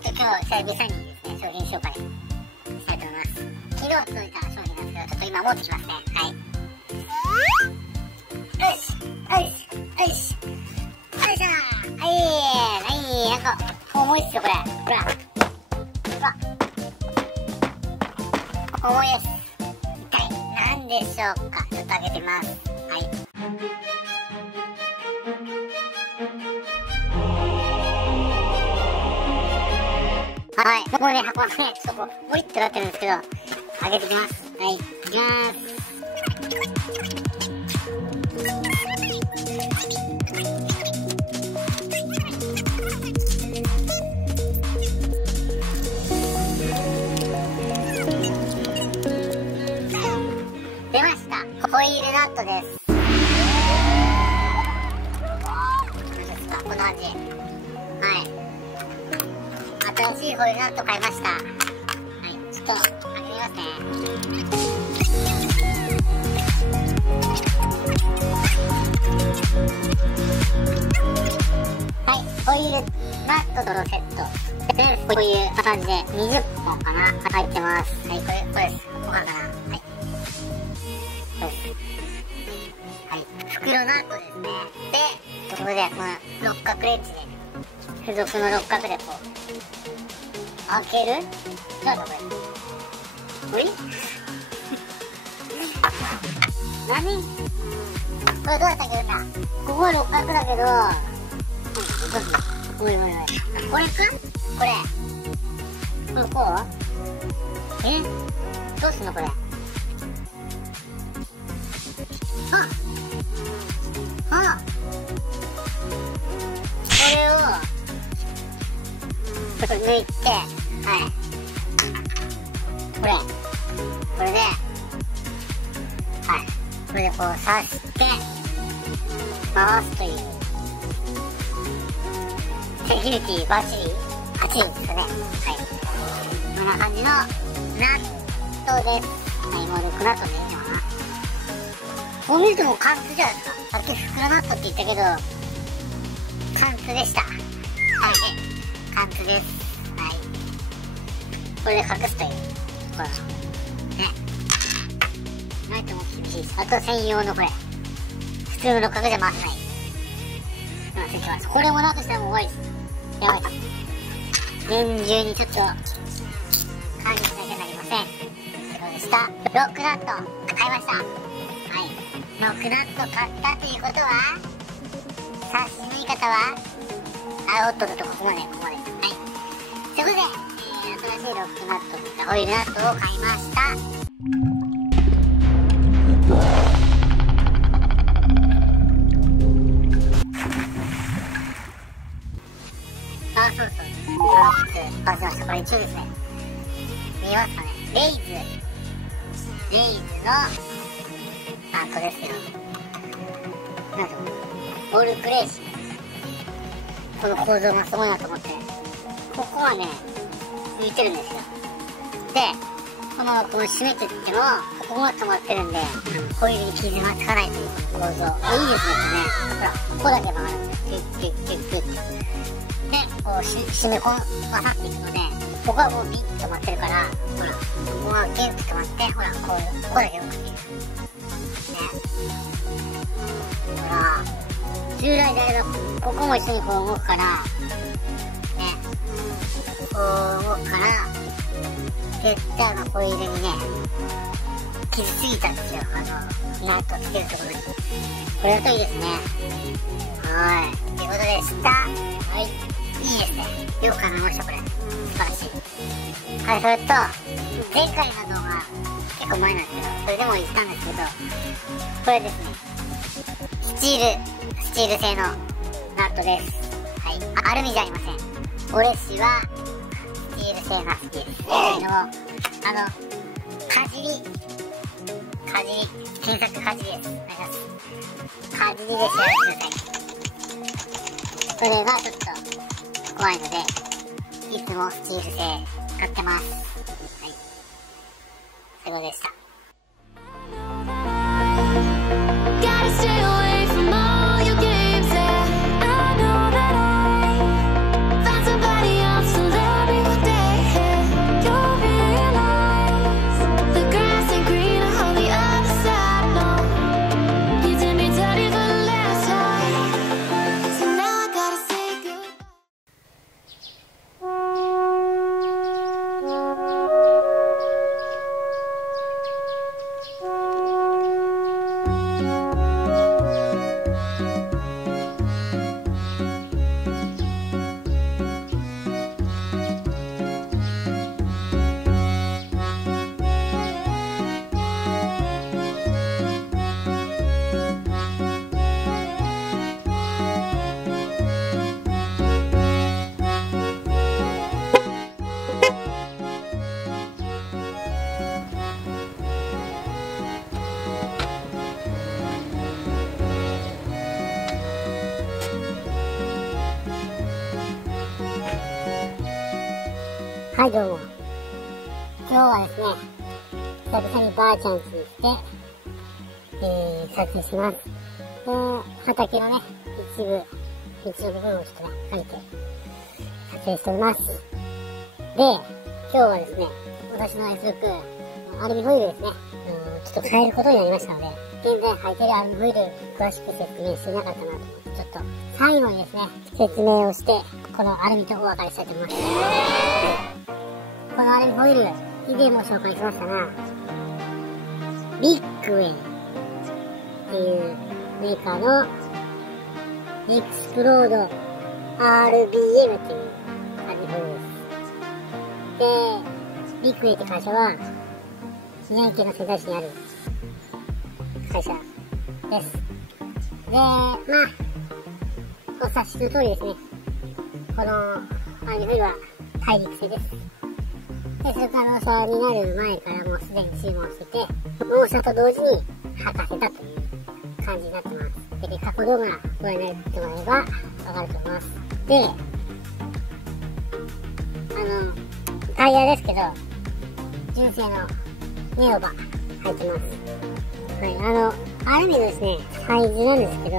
っと今日久々にですね、商品紹介したいと思います。昨日届いた商品なんですけど、ちょっと今持ってきますね。はい。よしよしよしよいしょ。はい、なんか重いっすよこれ。ほら重いです。一体何でしょうか。ちょっと開けてみます。はい。はい、もうね、箱はね、ちょっとこう、ボリッとなってるんですけど、開けてきます。はい、いきまーす。出ました。ホイールナットです。どうですか、こんな感じ。はい。新しいホイールナット買いました。はい、ちょっと開けてみますね。はい、ホイールナットとのセット。こういう感じで20本かな入ってます。はい、これです。他かな。はい。そうです。はい、袋ナットですね。で、ここでこの六角レンチで付属の六角でこう。開ける？なんだこれ？何？これどうやって開けるんだ？ここは六角だけど、おい。これか？これこう？どうすんのこれ？これを抜いて、はい。これで、はい。これでこう刺して、回すという。セキュリティバッチリ、8人ですかね。はい。こんな感じのナットです。はい、もうルックナットでいいのかな。こう見るともう貫通じゃないですか。さっき袋ナットって言ったけど、貫通でした。はい。貫通です。はい。これで隠すという。これ。ね。ないとも厳しいです。あと専用のこれ。普通の六角じゃ回せない。これもなくしたらもう終わりです。やばい。厳重にちょっと管理しなきゃなりません。そうでした。ロックナット買いました。はい。ロックナット買ったということは、差し抜い方は、おっとここまで。はい。ということで、新しいロックナットとかホイールナットを買いました。そう。バズました。これ一応ですね。見えますかね。レイズのナットですけど。なんか、オールクレーシー。この構造がすごいなと思って、ここはね、浮いてるんですよ。で、この締めてっても、ここが止まってるんで、ホイールに傷がつかないというこの構造。いいですね、これね。ほら、ここだけ曲がるんですよ。キュッって。で、こう締め込まさっていくので、ここはもうビンって止まってるから、ほら、ここがギュッて止まって、ほら、ここだけ動くっていう。ね。ほら、従来であれば、ここも一緒にこう動くから、ね。こう動くから、セッターのホイールにね、傷ついたんですよ。ナットつけるところに。これだといいですね。はい。ということでした。はい。いいですね。よく考えました、これ。素晴らしい。はい、それと、前回の動画、結構前なんですけど、それでも言ったんですけど、これですね。スチール製のナットです。はい。アルミじゃありません。オレシは、スチール製が好きです。かじり、検索かじりです。お願いします。かじりで調べてください。これがちょっと怖いので、いつもスチール製買ってます。はい。そうでした。はいどうも。今日はですね、久々にばあちゃん家に来て、撮影します。畑のね、一部、道の部分をちょっとね、借りて、撮影しております。で、今日はですね、私の S6、アルミホイールですね、ちょっと変えることになりましたので、現在履いてるアルミホイール、詳しく説明してなかったなと思って、ちょっと最後にですね、説明をして、このアルミとお別れしたいと思います。このアルミホイール、以前も紹介しましたが、BIGWAY っていうメーカーのエクスプロード RBM っていうアルミホイールです。で、BIGWAY って会社は宮城県の仙台市にある会社です。で、まあ、お察しの通りですね、このアルミホイールは大陸製です。で、それから納車になる前からもうすでに注文してて、納車と同時に履かせたという感じになってます。で、過去動画ご覧になってもらえばわかると思います。で、タイヤですけど、純正のネオバ入ってます。はい、アルミのですね、サイズなんですけど、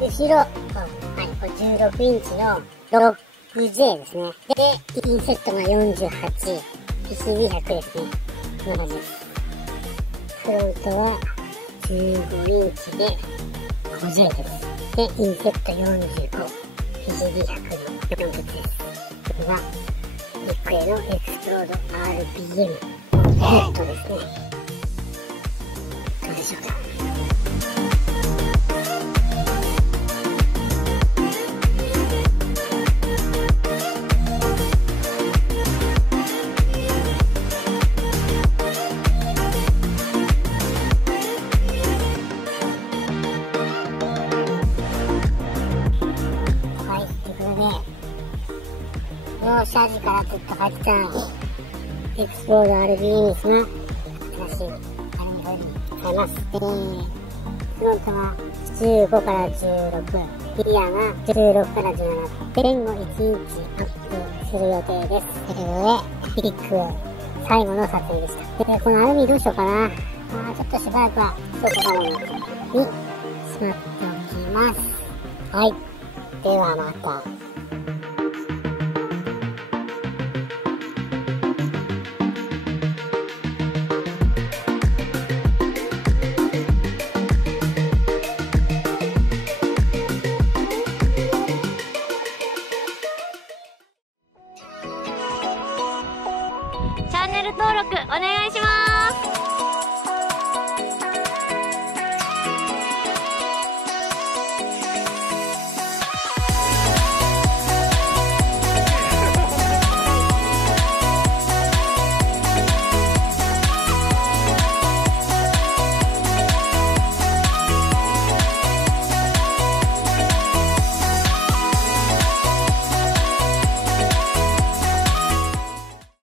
後ろ、はい、これ16インチの 6J ですね。で、ピンセットが48、1200ですね。こんな感じです。フロントは15インチで 5J です。で、インセット45、1200の4つです。これが、BIGWAYのエクスプロード RBM ネットですね。どうでしょうか。はい、ということで、納車時からずっと入ってたエクスプロード RBM ですが、新しいアルミホイールに変えます。フロントが15から16、リアが16から17、前後1インチアップする予定です。ということで、BIGWAY最後の撮影でした。で、このアルミどうしようかな。ちょっとしばらくは倉庫からにしまっておきます。はい。ではまた。チャンネル登録お願いします。